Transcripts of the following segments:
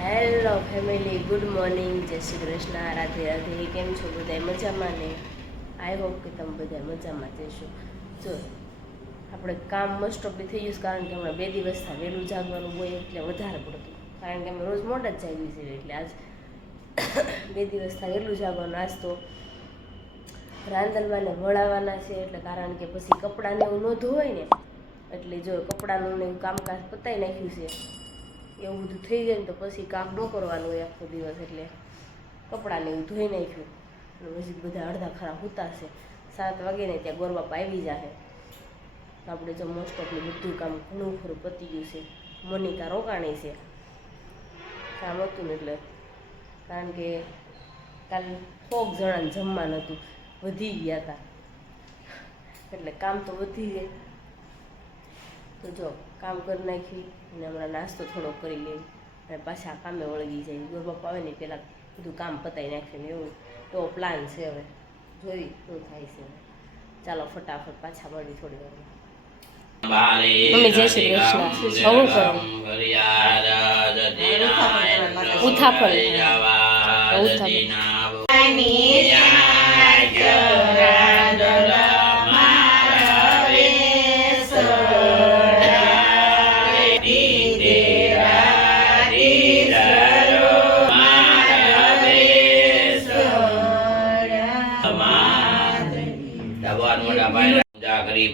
Hello family, good morning, જય શ્રી કૃષ્ણ, રાધે રાધે. કેમ છો બધા? મજામાં ને? આઈ હોપ કે તમે બધા મજામાં જશો. જો આપણે કામ મોસ્ટ ઓફ થઈ ગયું, કારણ કે હમણાં 2 દિવસથી વહેલું જાગવાનું હોય એટલે વધારે પડતું, કારણ કે અમે રોજ મોડા જ જાગીએ છીએ. એટલે આજ 2 દિવસથી વહેલું જાગવાનું. આજ તો રાંધણવાને વળાવવાના છે, એટલે કારણ કે પછી કપડાને એવું ન ધોવાય ને, એટલે જો કપડાનું ને એવું કામકાજ પતાવી નાખ્યું છે. એવું બધું થઈ જાય ને તો પછી કામ ન કરવાનું હોય આખો દિવસ, એટલે કપડાને એવું ધોઈ નાખ્યું. અને પછી બધા અડધા ખરા સૂતા છે. 7 વાગે ને ત્યાં ગોરબાપા આવી જાય. તો આપણે જો મોસ્ટ ઓફલી બધું કામ ઘણું ખરું પતી ગયું છે. મોનિકા રોકાણી છે, કામ હતું ને એટલે, કારણ કે કાલ 100 જણાને જમવાનું હતું, વધી ગયા હતા, એટલે કામ તો વધી જાય. તો જો કામ કરી નાખી અને હમણાં નાસ્તો થોડો કરી લઈ અને પાછા કામે વળગી જાય. ગોરબાપા આવે ને પહેલાં બધું કામ પતાવી નાખ્યું ને એવું તો પ્લાન છે. હવે જોઈ શું થાય છે. ચાલો ફટાફટ પાછા મળી થોડી વાર. મમ્મી જય શ્રી કૃષ્ણ. શું કરું? ઉથાફળ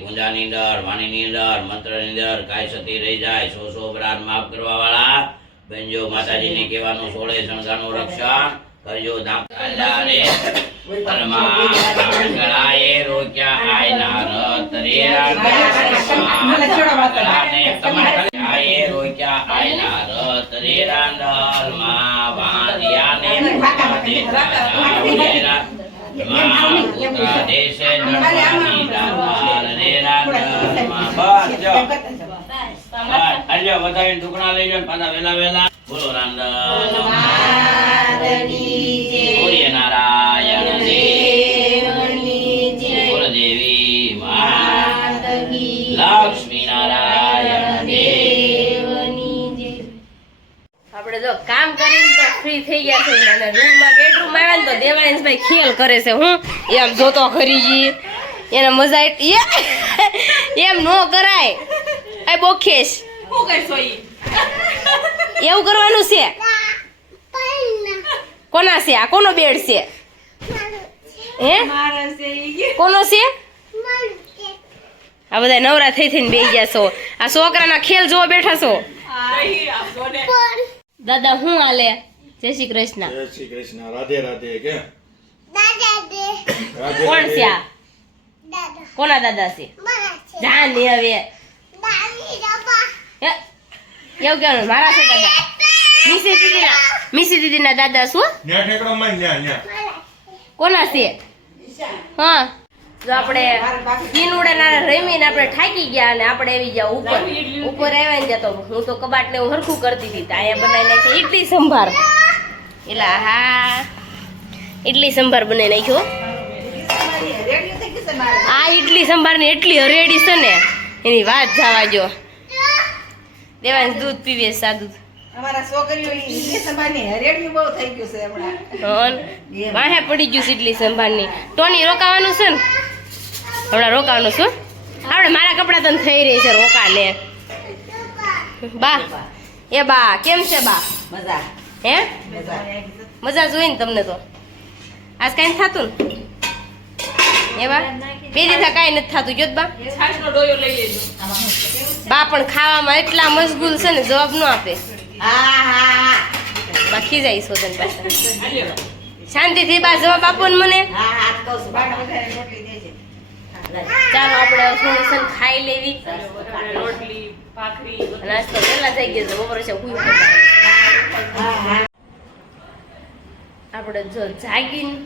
પૂજાની અંદર, વાણીની અંદર, મંત્રની અંદર કાંઈ સતી રહી જાય, 100 અપરાધ માફ કરવા વાળા બેનજો માતાજીને કહેવાનું, 16 શણગારનું રક્ષણ કરજો. ગળાએ રોક્યા આયના રત રે રોક્યા આયના રત રે રાંડલ માં વાંધિયાને દેશે વધાવીને ટુકડા લઈ જાવ પાછા વેલા બોલો રાંધણ નારાયણ દેવી લક્ષ્મી નારાયણ. આપણે જો કામ કરીને તો ફ્રી થઈ ગયા છે અને રૂમમાં બેડરૂમ આવ્યા ને તો દેવાંશભાઈ ખેલ કરે છે. હું એમ જોતો ખરી જી એને મજા એમ નો કરાય. એ બોખેશ શું કરશો? એવું કરવાનું છે? કોના છે આ? કોનો બેડ છે? હે કોનો છે? આ બધા નવરા થઈ થઈને બેસી ગયા છો. આ છોકરાના ખેલ જોવા બેઠા છો. દાદા હું હાલે? જય શ્રી કૃષ્ણ. જય શ્રી કૃષ્ણ. રાધે રાધે. કે કોણ છે આ? કોના દાદા છે? જાની હવે એવું કેવાનું મારા છે દાદા? મિસી દીદીના દાદા શું? કોના છે? હા જો આપણે ઈનુડા રમીને આપણે થાકી ગયા અને આપણે આવી ગયા ઉપર આવ્યા ને તો હું તો કબાટ ને હરખું કરતી હતી. અહીંયા બનાવી નાખી ઇડલી સંભાર. એલા હા, ઇડલી સંભાર બનાવી નાખ્યો. આ ઇડલી સંભાર ને એટલી હરેડી છે ને એની વાત જવા જો. દેવાંશ દૂધ પીવે સાદું. અમારા છોકરીઓ ઇડલી સંભારની હરેડી બહુ થઈ ગયું છે હમણાં. વાહે પડી ગયું છે ઇડલી સંભારની. ટોની રોકાવાનું છે ને? હમણાં રોકાવાનું છું. આપણે મારા કપડા તો થઈ રહી છે રોકા ને. બા એ બા કેમ છે બા? મજા હે મજા જોઈ ને તમને તો. આજ કઈ થતું ને એ બા? 2 દિવસ કઈ નથી થતું. જોત બા બા પણ ખાવામાં એટલા મશગુલ છે ને જવાબ ન આપે. બાકી જાય સોદન પાસે શાંતિથી બા જવાબ આપો ને મને. ચાલો આપણે સોનેશન ખાઈ લેવી. રોટલી ભાખરી નાસ્તો પેલા થઈ ગયો છે. બપોરે છે આપણે જો જાગીને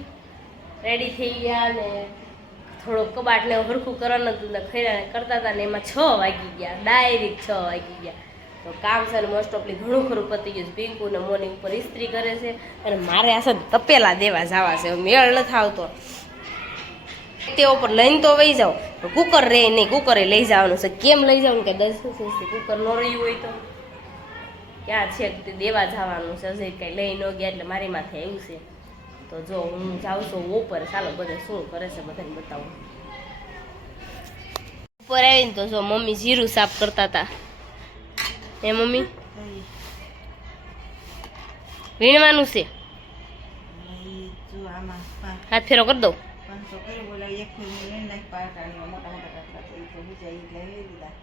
રેડી થઈ ગયા ને થોડો કબાટ ને હરખું કરવાનું હતું ને ખૈરા કરતા હતા ને એમાં 6 વાગી ગયા. ડાયરેક્ટ 6 વાગી ગયા. તો કામ છે ને મોસ્ટ ઓફલી ઘણું ખરું પતી ગયું છે. પિંકુ ને મોર્નિંગ ઉપર ઇસ્ત્રી કરે છે અને મારે આ છે તપેલા દેવા જવા છે. મેળ નથી આવતો. તે ઉપર લઈને તો વહી જાઓ, કુકર રહે નહીં, કુકરે લઈ જવાનું છે. કેમ લઈ જવાનું કે 10 કુકર ન રહ્યું હોય તો ક્યાં છે તે દેવા જવાનું છે, હજી કંઈ લઈ ન ગયા એટલે મારી માથે આવ્યું છે. તો જો હું જાઉં છું ઉપર, ચાલો બધે શું કરે છે બધાને બતાવું. ઉપર આવીને તો જો મમ્મી જીરું સાફ કરતા હતા. એ મમ્મી વીણવાનું છે, જો આમાં હાથ ફેરો કરી દઉં. 500 કર્યો, બોલા એક ફૂલ લઈને નાખ પાટાણીઓ મોટા મોટા કાટલા તો ઈ તો બીજા ઈ લઈ લીધા.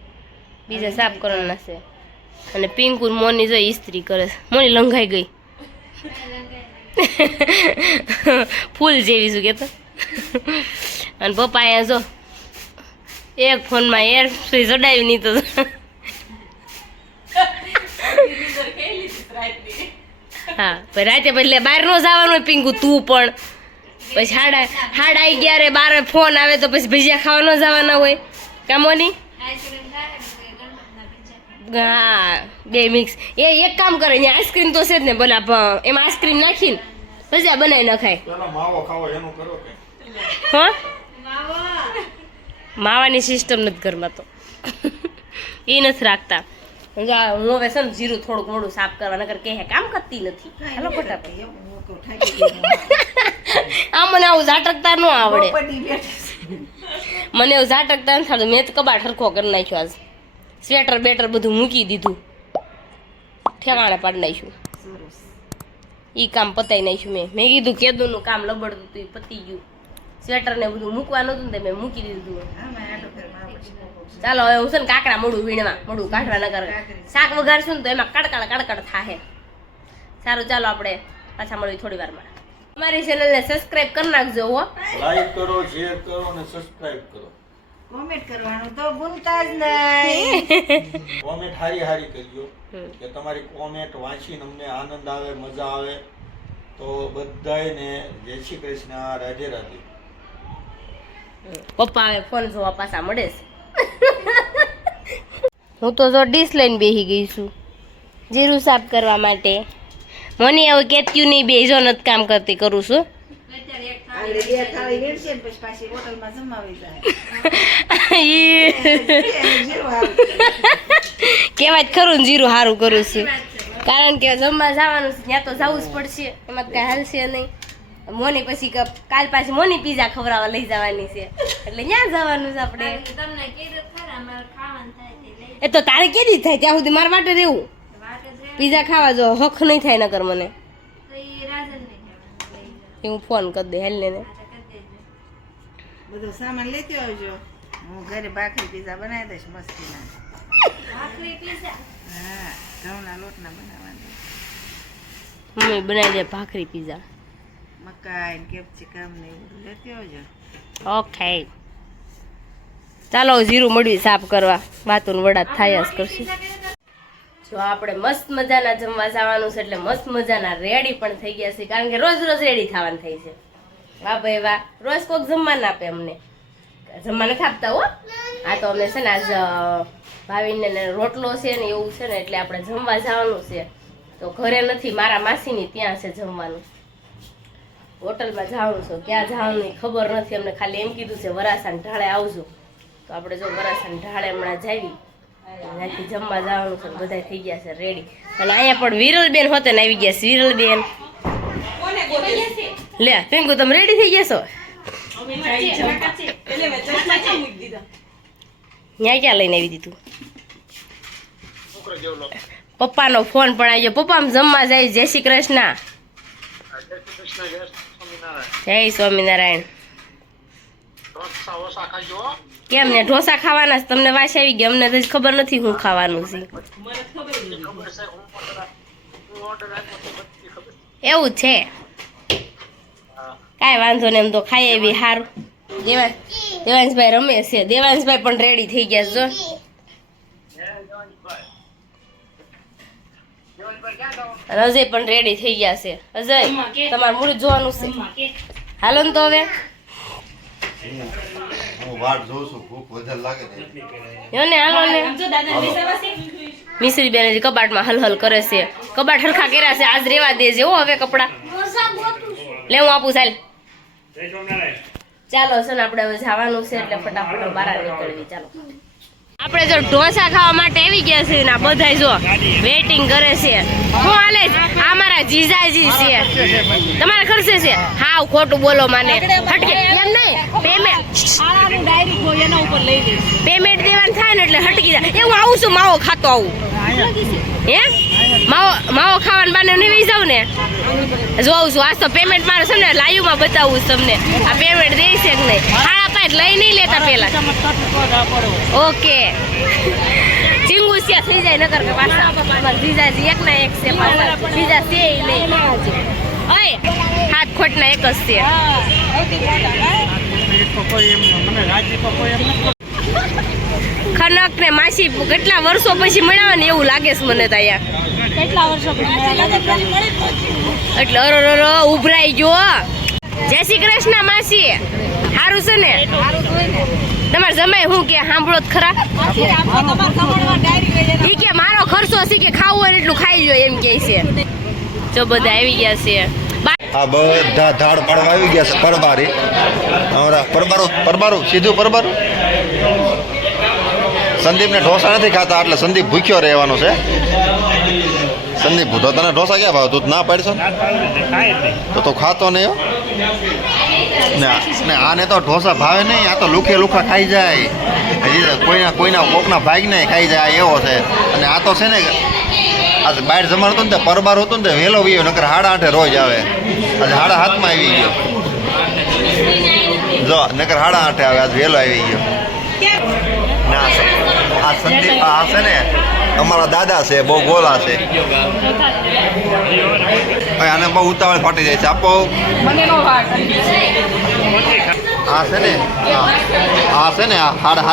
બીજા સાફ કરવાના છે. અને પિંકુ મોની જો ઇસ્ત્રી કરે છે. મોની લંઘાઈ ગઈ ફૂલ જેવી શું કેતો. અને પપ્પા અહીંયા જો એક ફોનમાં એર ફ્રી ચડાવ્યું નહીં તો હા પછી રાતે પછી બહાર ન જવાનું હોય પિંકુ તું પણ. પછી હાડા 11 12 ફોન આવે તો પછી ભજીયા ખાવા ન જવાના હોય કામોની. હા બે મિક્સ. એ એક કામ કરે, અહીંયા આઈસ્ક્રીમ તો છે જ ને, બોલા એમાં આઈસ્ક્રીમ નાખીને ભજીયા બનાવી નખાય. પેલા માવો ખાવો એનું કરો કે હા માવાની સિસ્ટમ નથી ઘરમાં તો એ નથી રાખતા. હું હવે છે ને જીરું થોડુંક મોડું સાફ કરવા, નકર કે કામ કરતી નથી. હાલો ફટાફટ. એવું હું તો થાકી ગઈ. આ મને આવું ઝાટકતા ન આવડે, બપોરની બેઠી છું. મને એવું ઝાટકતા નથી આવડતું. મેં તો કબાટ હરખો કરી નાખ્યો આજ. સ્વેટર બેટર બધું મૂકી દીધું, ઠેકાણે પાડી નાખ્યું. સરસ. ઈ કામ પતાઈ નાખ્યું મેં કીધું કેદુનું કામ લબડતું હતું એ પતી ગયું. સ્વેટર ને બધું મૂકવાનું હતું ને મેં મૂકી દીધું. આમાં આટો ફેર મારા પછી મોકલું. ચાલો હવે હું છે ને કાકડા મોડું વીણવા, મોડું કાઢવા નકર શાક વઘારશું ને તો એમાં કડકડ થાહે. સારું ચાલો આપણે પાછા મળીએ થોડી વારમાં. અમારી ચેનલને સબસ્ક્રાઇબ કરી નાખજો હો. લાઈક કરો, શેર કરો અને સબસ્ક્રાઇબ કરો. કોમેન્ટ કરવાનું તો ભૂલતા જ નહીં. કોમેન્ટ હારી કરજો કે તમારી કોમેન્ટ વાંચીને અમને આનંદ આવે, મજા આવે. તો બધાયને જય શ્રી કૃષ્ણ, રાધે રાધે. પપ્પા હવે ફોન જોવા પાછા મળે છે. હું તો જો ડીશ લઈને બેસી ગઈ છું જીરું સાફ કરવા માટે. મોની હવે કેત્યું નહીં, બે જો નથી કામ કરતી, કરું છું. આગળ બે થાળી વેડશે ને પછી પાછી હોટલમાં જમાવી જાય. જીરું હારું. કહેવાય જ ખરું ને જીરું સારું કરું છું, કારણ કે જમવા જવાનું છે ત્યાં તો જવું જ પડશે, એમાં તો કાંઈ હાલશે નહીં. મોની પછી કાલ પાછી મોની પીઝા ખવડાવવા લઈ જવાની છે એટલે ત્યાં જવાનું છે આપણે. એ તો તારે કેદી થાય ત્યાં સુધી મારા માટે રહેવું. પીઝા ખાવા જો હક નહીં થાય નકર મને. હું ફોન કરી દે હેલ ને. બધો સામાન લેતી આવજો, હું ઘરે ભાખરી પીઝા બનાવી દઈશ મસ્તીના. હા, ઘઉંના લોટના બનાવવાના. મમ્મી બનાવી દે ભાખરી પીઝા. મકાઈ કેપ્સિકમ ને એવું બધું લેતી આવજો. ઓકે ચાલો જીરું મળ્યું સાફ કરવા, વાતુન વડા થાય જ કરશે. જો આપણે મસ્ત મજાના જમવા જવાનું છે એટલે મસ્ત મજાના રેડી પણ થઈ ગયા છે, કારણ કે રોજ રોજ રેડી થવાનું થઈ છે. વાહ ભાઈ વાહ, રોજ કોઈક જમવા ના આપે અમને, જમવા નથી આપતા હો. આ તો અમને છે ને આજ ભાવીને રોટલો છે ને એવું છે ને એટલે આપણે જમવા જવાનું છે. તો ઘરે નથી, મારા માસીની ત્યાં છે જમવાનું. હોટલમાં જવાનું છે, ક્યાં જવાનું ખબર નથી અમને, ખાલી એમ કીધું છે વરાસાને ઢાળે આવજો. તો આપણે જો વરાસાને ઢાળે હમણાં જાવી, ત્યાંથી જમવા જવાનું છે. બધા થઈ ગયા છે રેડી. અને અહીંયા પણ વિરલબેન હોતે ને આવી ગયા છે. વિરલબેન લે પિંકુ તમે રેડી થઈ ગયા છો? ત્યાં ક્યાં લઈને આવી દીધું? પપ્પાનો ફોન પણ આવી ગયો. પપ્પા જમવા જાય. જય શ્રી કૃષ્ણ. જય સ્વામિનારાયણ. કેમ ને ઢોસા ખાવાના? તમને વાસ આવી ગઈ, અમને તો ખબર નથી શું ખાવાનું છે. એવું છે, કાંઈ વાંધો ને, એમ તો ખાઈ એવી સારું. દેવાંશભાઈ રમે છે. દેવાંશભાઈ પણ રેડી થઈ ગયા જો. અજય પણ રેડી થઈ ગયા છે. અજય તમારે મૂળ જોવાનું છે, હાલો ને તો હવે. હું વાટ જોઉં છું, ભૂખ વધારે લાગે છે. ને હાલો ને. મિશ્રી બેન કબાટમાં હલહલ કરે છે. કબાટ હરખા કર્યા છે, આજ રેવા દેજે હો હવે કપડા. લે હું આપું ચાલ. ચાલો છે ને આપણે હવે જવાનું છે એટલે ફટાફટ બહાર નીકળવી. ચાલો આપણે જો ઢોસા ખાવા માટે આવી ગયા છે ને આ બધા જો વેઇટિંગ કરે છે. હું હાલે છે? આ મારા જીજાજી છે. તમારે ખર્ચે છે? હાવ ખોટું બોલો માને. હટકે એમ નહીં. પેમેન્ટ દેવાનું થાય ને એટલે હટકી જાય. એ હું આવું છું માવો ખાતો આવું. હે માવો ખાવાનું બાને નહીં વહી જાવ ને જોઉં છું. આજ તો પેમેન્ટ મારે છે ને લાઈવમાં બતાવું છું તમને. આ પેમેન્ટ દે છે કે નહીં? હાડા પાંચ લઈ નહીં લેતા પેલા. ઓકે ચિંગુસિયા થઈ જાય નકર કે પાછા જીજાજી એક ના એક છે પાછા બીજા છે નહીં. ઓય હાથ ખોટના એક જ છે. ખનક ને માસી કેટલા વર્ષો પછી મળ્યા ને એવું લાગે છે મને તો અહીંયા. કેટલા વર્ષો એટલે અરો ઉભરાઈ ગયો. જય શ્રી કૃષ્ણ માસી. સારું છે ને? તમારે જમાય હું કે સાંભળો જ ખરા. ઈ કે મારો ખર્ચો છે કે ખાવું હોય એટલું ખાઈ લો એમ કે છે. જો બધા આવી ગયા છે. આ બધા ધાડ પાડવા આવી ગયા છે પરબારી. અમારા પરબારું સીધું પરબારું. સંદીપને ઢોસા નથી ખાતા એટલે સંદીપ ભૂખ્યો રહેવાનો છે. સંદીપ તો તને ઢોસા ક્યાં ભાવ? તું ના પાડશો તો ખાતો નહીં. ને આને તો ઢોસા ભાવે નહીં. આ તો લુખા ખાઈ જાય. હજી કોકના ભાગ નહીં ખાઈ જાય એવો છે. અને આ તો છે ને આજે બહાર જમણ હતું ને પરબાર હતું ને વહેલો વીયો નકર 8:30 રોજ આવે. આજે 7:30 આવી ગયો. જો નકર 8:30 આવે. આજે વહેલો આવી ગયો. ના આ સંદીપ આ છે ને અમારા દાદા છે. બહુ ગોલા છે. આને બહુ ઉતાવળ ફાટી જાય છે. આપો આ છે ને આ 7:30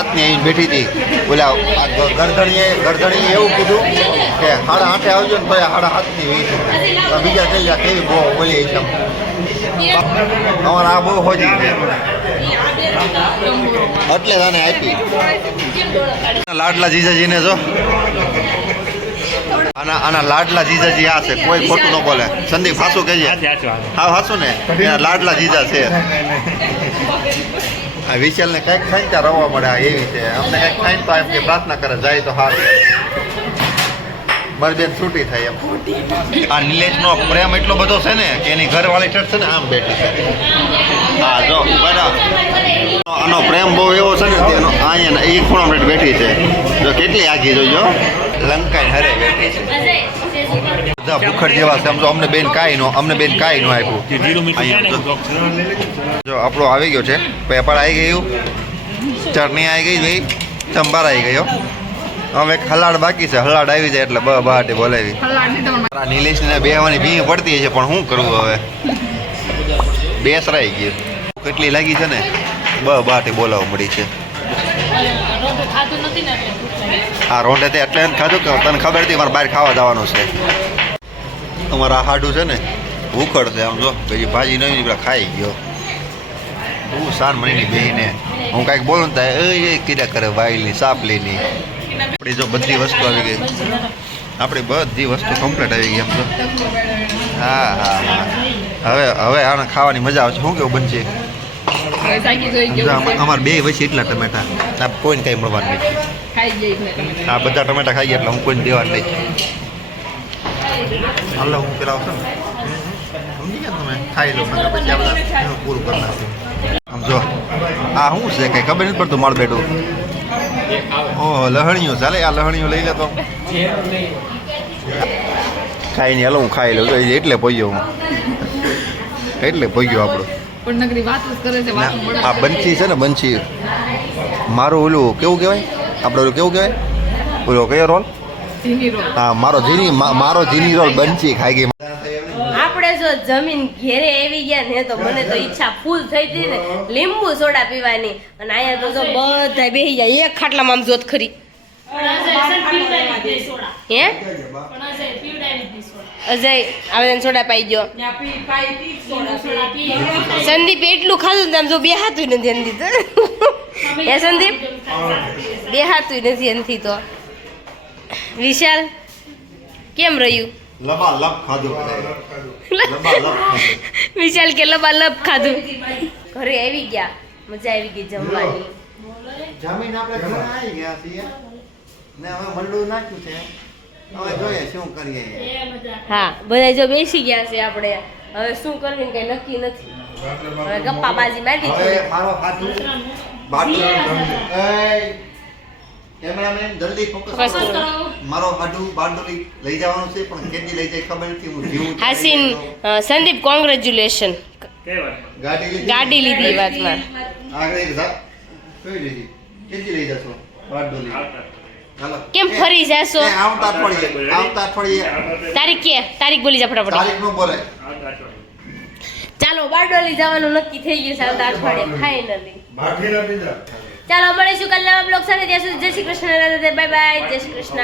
આવીને બેઠી હતી. બોલા ગરધણીએ એવું કીધું કે 8:30 આવજો ને તો 8:30 વીસ બીજા થઈ જાય કેવી બહુ બોલી છે. અમારા આ બહુ હોજી છે એટલે તને આપી. લાડલા જીજાજીને જો આના લાડલા જીજાજી આ છે. કોઈ ખોટું ન બોલે. સંદીપ હાસું કહેજે. હા હાસું ને એના લાડલા જીજા છે. આ વિશાલને કંઈક ખાઈને ત્યાં રવા મળે એવી છે. અમને કંઈક ખાઈને તો એમ કે પ્રાર્થના કરે જાય તો સારું. મારી બેન છૂટી થાય એમ. આ નિલેશનો પ્રેમ એટલો બધો છે ને કે એની ઘરવાળી ઠેઠ છે ને આમ બેઠી છે. હા જો આનો પ્રેમ બહુ એવો છે ને તેનો અહીંયા એક ખૂણો મિનિટ બેઠી છે. જો કેટલી આગી જોજો લંકાઈ હરે બેઠી છે. બધા ભૂખડ જેવા છે. સમજો અમને બેન કાંઈ નો આપ્યું. જો આપણો આવી ગયો છે. પેપર આવી ગયું. ચટણી આવી ગઈ ભાઈ. સંભાર આવી ગયો. હવે હલાડ બાકી છે. હલાડ આવી જાય એટલે બહાટી બોલાવી. નિલેશને બેહવાની ભીંગ પડતી છે પણ શું કરવું હવે. બેસરાઈ ગયું. કેટલી લાગી છે ને બહાટી બોલાવવા મળી છે. આ રોંઢે તે એટલે ખાધું કે તને ખબર હતી મારે બહાર ખાવા જવાનું છે. અમારા હાડું છે ને ઉખડ છે. આમ જો પછી ભાજી નવી પેલા ખાઈ ગયો. હું સાન મણીની બેહીને હું કાંઈક બોલું ને એ કીધા કરે વાયલી સાપલીની. આપણી જો બધી વસ્તુ આવી ગઈ. આપણી બધી વસ્તુ કમ્પ્લીટ આવી ગઈ. એમ તો હા હવે આને ખાવાની મજા આવશે. શું કેવું બનશે? અમારે બે વચ્ચે એટલા ટમેટા. આ કોઈને કંઈ મળવાનું નહીં. આ બધા ટમેટા ખાઈ ગયા એટલે હું કોઈને દેવાનું નહીં. હાલો હું પેલા આવશે ને સમજી ગયા તમે ખાઈ લો. પછી આ બધા પૂરું કરી નાખું. આમ જો આ શું છે કંઈ ખબર નથી પડતું મારું બેટું. ઓહો લહણીઓ ચાલે. આ લહણીઓ લઈ લે તો ખાઈ નહીં. હાલો હું ખાઈ લઉં. એટલે પહોંચ્યો હું. એટલે પહોંચ્યો આપણો. આ બંછી છે ને બંછી મારું ઓલું કેવું કહેવાય? આપણે ઓલું કેવું કહેવાય? ઓલો કયો રોલ? હા મારો જીની રોલ બંછી ખાઈ ગઈ. આપણે જો જમીન ઘેરે આવી ગયા ને તો મને તો ઈચ્છા ફૂલ થઈ હતી ને લીંબુ સોડા પીવાની. અને અહીંયા તો જો બધા બેસી જાય એક ખાટલામાં આમ જોત ખરી. હે અજય આવેદન સોડા પાઈ ગયો. સંદીપ એટલું ખાધું ને આમ જો બે હાથું નથી એનથી તો. હે સંદીપ બે હાથું નથી એનથી તો. વિશાલ કેમ રહ્યું? લબાલબ ખાધું. વિશાલ કે લબાલબ ખાધું. ઘરે આવી ગયા. મજા આવી ગઈ જમવાની. જમીન આપણે ઘરે આવી ગયા છીએ ને હવે મંડળું નાખ્યું છે હવે જોઈએ શું કરીએ હા બધા જો બેસી ગયા છે આપણે હવે શું કરવું કઈ નક્કી નથી હવે ગપ્પાબાજી મારી હવે છે મારો હાથું બાટલો કેમેરામેન જલ્દી ફોકસ Focus કરો કરો. મારો હાડું બારડોલી લઈ જવાનું છે પણ કેદી લઈ જાય ખબર નથી હું જીવું હાસીન સંદીપ કોંગ્રેચ્યુલેશન ગાડી લીધી વાતમાં આગળ એક કઈ લીધી કેદી લઈ જશો બારડોલી હાલો કેમ ફરી જાશો આવતા અઠવાડિયે તારીખ બોલી જા ફટાફટ તારીખ નું બોલે ચાલો બારડોલી જવાનું નક્કી થઈ ગયું છે આવતા અઠવાડિયે ફાઇનલી ચાલો મળીશું કાલના બ્લોગ સાથે ત્યાં સુધી જય શ્રી કૃષ્ણ બાય બાય જય શ્રી કૃષ્ણ